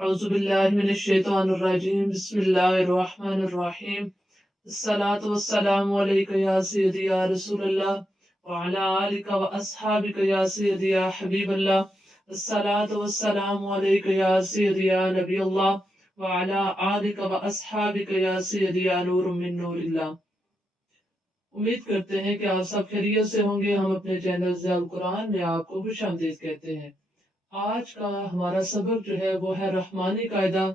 أعوذ بالله من الشيطان الرجيم بسم الله الرحمن الرحيم الصلاة والسلام عليك يا سيدي يا رسول الله وعلى آلك وأصحابك يا سيدي يا حبيب الله الصلاة والسلام عليك يا سيدي يا نبي الله وعلى آلك وأصحابك يا سيدي يا نور من نور الله. उम्मीद करते हैं कि आप सब खैरियत से होंगे। हम अपने चैनल ज़ियाउल कुरान में आपको खुशामदीद कहते हैं। आज का हमारा सबक जो है वो है रहमानी कायदा।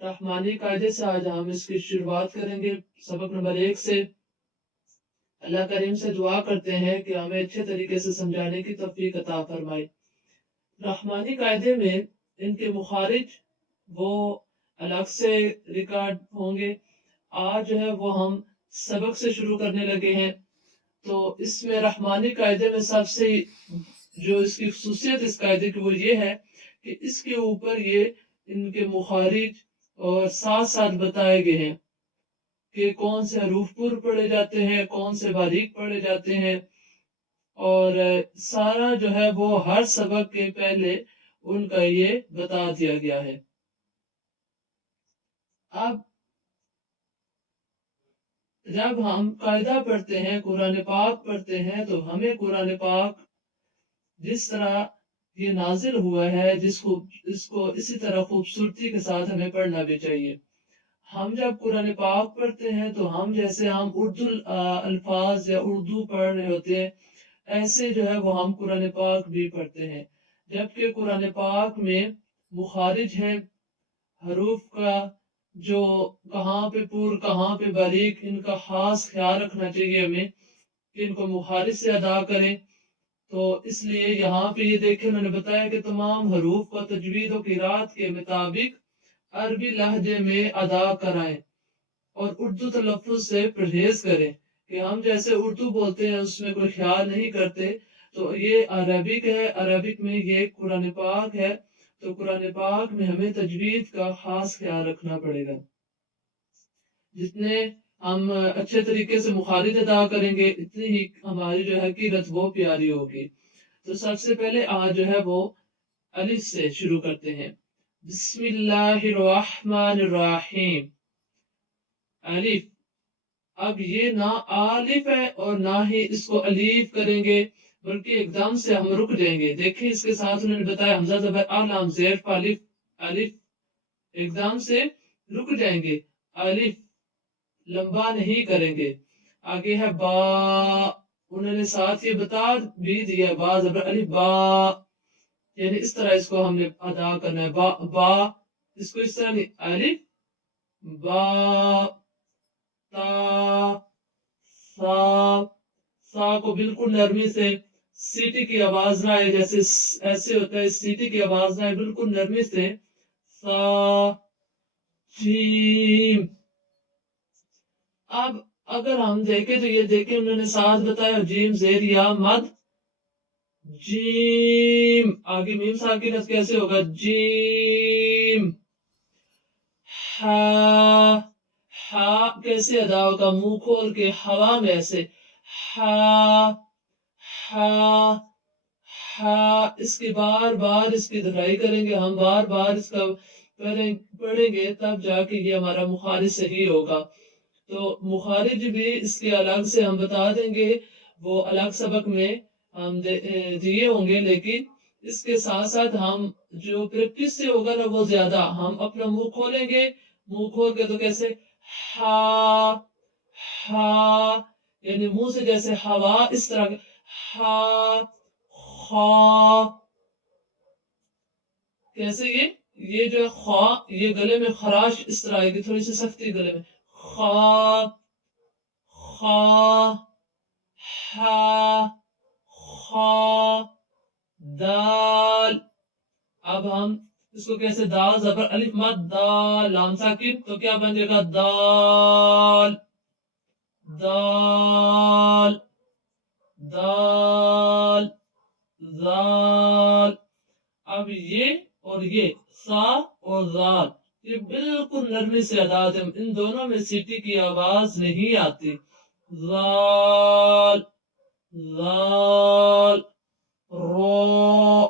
रहमानी कायदे से आज हम इसकी शुरुआत करेंगे सबक नंबर 1 से। अल्लाह करीम से दुआ करते हैं कि हमें अच्छे तरीके से समझाने की तौफीक अता फरमाए। रहमानी कायदे में इनके मुखारिज वो अलग से रिकॉर्ड होंगे। आज जो है वो हम सबक से शुरू करने लगे हैं। तो इसमें रहमानी कायदे में सबसे जो इसकी खसूसियत इस कायदे की वो ये है कि इसके ऊपर ये इनके मुखारिज और साथ साथ बताए गए हैं कि कौन से हरूफ पुर पढ़े जाते हैं, कौन से बारीक पढ़े जाते हैं, और सारा जो है वो हर सबक के पहले उनका ये बता दिया गया है। अब जब हम कायदा पढ़ते हैं, कुरान पाक पढ़ते हैं, तो हमें कुरान पाक जिस तरह ये नाजिल हुआ है इसको इसी तरह खूबसूरती के साथ हमें पढ़ना भी चाहिए। हम जब कुरान पाक पढ़ते हैं तो हम जैसे हम उर्दू अल्फाज या उर्दू पढ़ रहे होते हैं, ऐसे जो है वो हम कुरान पाक भी पढ़ते हैं। जबकि कुरान पाक में मुखारिज है हरूफ का, जो कहाँ पे पूर कहाँ पे बारीक, इनका खास ख्याल रखना चाहिए हमें कि इनको मुखारिज से अदा करें। तो इसलिए यहाँ पे ये देखे उन्होंने बताया कि तमाम हरूफ को तजवीद और किरात के मुताबिक अरबी लहजे में अदा कराएं और उर्दू तलफ़ुज़ से परहेज करें कि हम जैसे उर्दू बोलते हैं उसमें कोई ख्याल नहीं करते। तो ये अरबिक है, अरबिक में ये कुरान पाक है, तो कुरान पाक में हमें तजवीद का खास ख्याल रखना पड़ेगा। जितने हम अच्छे तरीके से मुखारिज अदा करेंगे इतनी ही हमारी जो है कीरत वो प्यारी होगी। तो सबसे पहले आज जो है वो अलिफ से शुरू करते हैं। बिस्मिल्लाहिर्रहमानिर्रहीम। अलिफ, अब ये ना आलिफ है और ना ही इसको अलीफ करेंगे, बल्कि एकदम से हम रुक जाएंगे। देखिए इसके साथ उन्होंने बताया हमजा ज़बर अ लाम ज़ेर अलिफ, अलिफ एकदम से रुक जाएंगे, अलिफ लंबा नहीं करेंगे। आगे है बा, उन्होंने साथ ये बता भी दिया बा ज़बर अलिफ बा, यानी इस तरह इसको हमने अदा करना है। बा बा, इसको इस तरह नहीं, अलिफ बा ता सा, सा को बिल्कुल नरमी से, सीटी की आवाज ना आए, जैसे ऐसे होता है सीटी की आवाज ना आए, बिल्कुल नरमी से सा जीम। अब अगर हम देखें तो ये देखें उन्होंने साथ बताया जीम जेर या मद, जीम आगे मीम साकिन कैसे होगा, जीम। हा, हा कैसे अदा होगा, मुंह खोल के हवा में ऐसे, हा हा हा। इसकी बार बार इसकी दोहराई करेंगे हम, बार बार इसका पढ़ेंगे तब जाके ये हमारा मुखारिज सही होगा। तो मुखारिज भी इसके अलग से हम बता देंगे, वो अलग सबक में हम दिए होंगे, लेकिन इसके साथ साथ हम जो प्रैक्टिस से होगा ना वो ज्यादा, हम अपना मुंह खोलेंगे, मुंह खोल के तो कैसे हा हा, यानी मुंह से जैसे हवा इस तरह हा खा, कैसे ये जो है खा, ये गले में खराश इस तरह आएगी, थोड़ी सी सख्ती गले में, खा खा हा खा दाल। अब हम इसको कैसे, दाल जबर अलिफ मद दाल लाम साकिन, तो क्या बन जाएगा, दाल दाल दाल दाल। अब ये और ये सा और जाल, ये बिल्कुल नरमी से अदा थे, इन दोनों में सीटी की आवाज नहीं आती। जाल जाल रो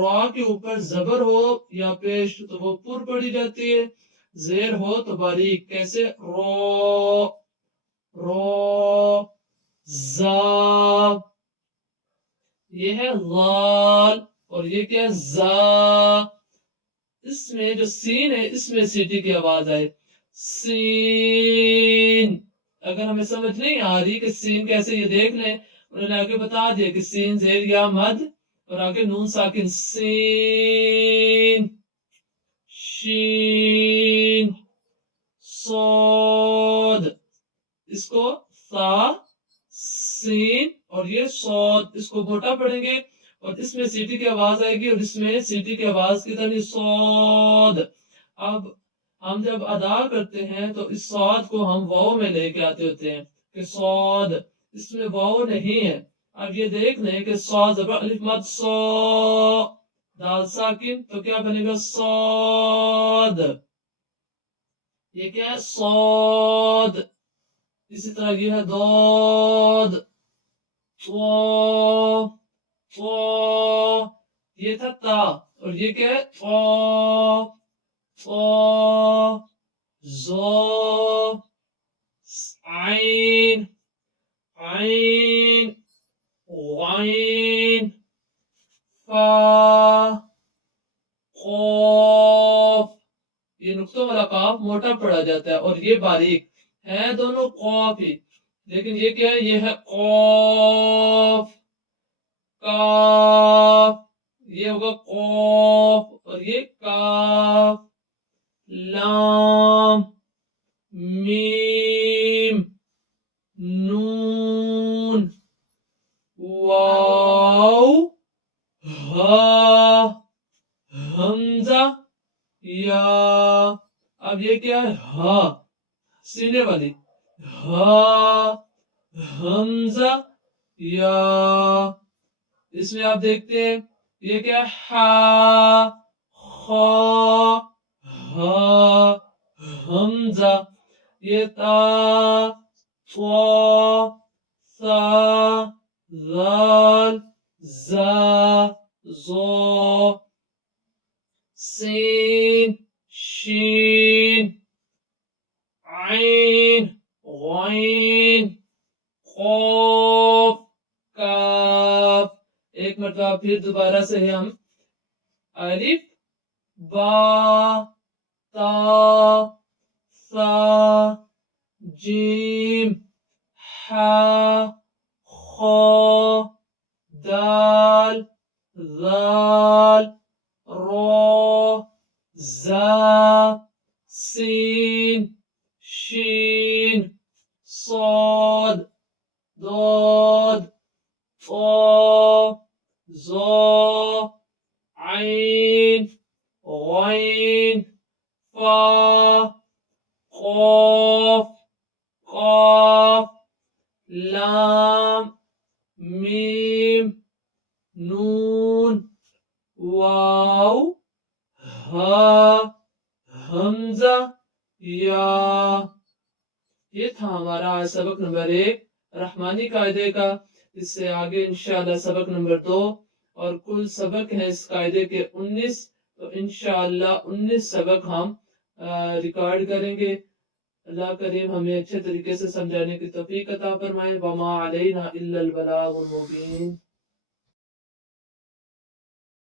را کے اوپر زبر ہو یا پیش تو وہ پر پڑی جاتی ہے، زیر ہو تو باریک، کیسے رو رو زا، یہ ہے غال، اور یہ کیا ہے زا، اس میں جو سین ہے اس میں سیٹی کی آواز آئے، سین، اگر ہمیں سمجھ نہیں آ رہی کہ سین کیسے، یہ دیکھ لیں، انہوں نے آگے بتا دیا کہ سین زیر یا مد، اور آگے نون ساکن، سین شین صاد، اس کو ثا سین اور یہ صاد، اس کو موٹا پڑھیں گے اور اس میں سیٹی کی آواز آئے گی اور اس میں سیٹی کی آواز کی طرح صاد۔ اب ہم جب ادا کرتے ہیں تو اس صاد کو ہم واو میں لے کے آتے ہوتے ہیں کہ صاد، اس میں واو نہیں ہے۔ اب یہ دیکھ لیں کہ صاد زبر الف مد صا، دال ساکن، تو کیا بنے گا صاد، یہ کیا ہے صاد، اسی طرح یہ ہے داد، یہ تھا تا، اور یہ کیا ہے زو، عین عین غین فا قاف، یہ نقطوں والا قاف موٹا پڑا جاتا ہے اور یہ باریک ہے، دونوں قاف ہی، لیکن یہ کیا ہے، یہ ہے قاف کاف، یہ ہوگا قاف اور یہ کاف، لام میم نون واو ہا حمزہ یا، اب یہ کیا ہے ہا سینے والی، ہا حمزہ یا، اس میں آپ دیکھتے ہیں یہ کیا ہا خا ہا حمزہ، یہ تا ثا ذال زا زو، سین شین عین غین قاف کاف۔ ایک مرتبہ پھر دوبارہ سے ہم الف با تا ثا جیم حا خا دال ذال را زا سین شین صاد ضاد طا ظا عین غین فا قاف قاف لام میم نون واو ہا حمزہ یا۔ یہ تھا ہمارا سبق نمبر 1 رحمانی قاعدے کا، اس سے آگے انشاءاللہ سبق نمبر 2 اور کل سبق ہیں اس قاعدے کے 19، تو انشاءاللہ 19 سبق ہم ریکارڈ کریں گے۔ اللہ کریم ہمیں اچھے طریقے سے سمجھانے کی توفیق عطا فرمائے، وما علینا الا البلاغ المبین۔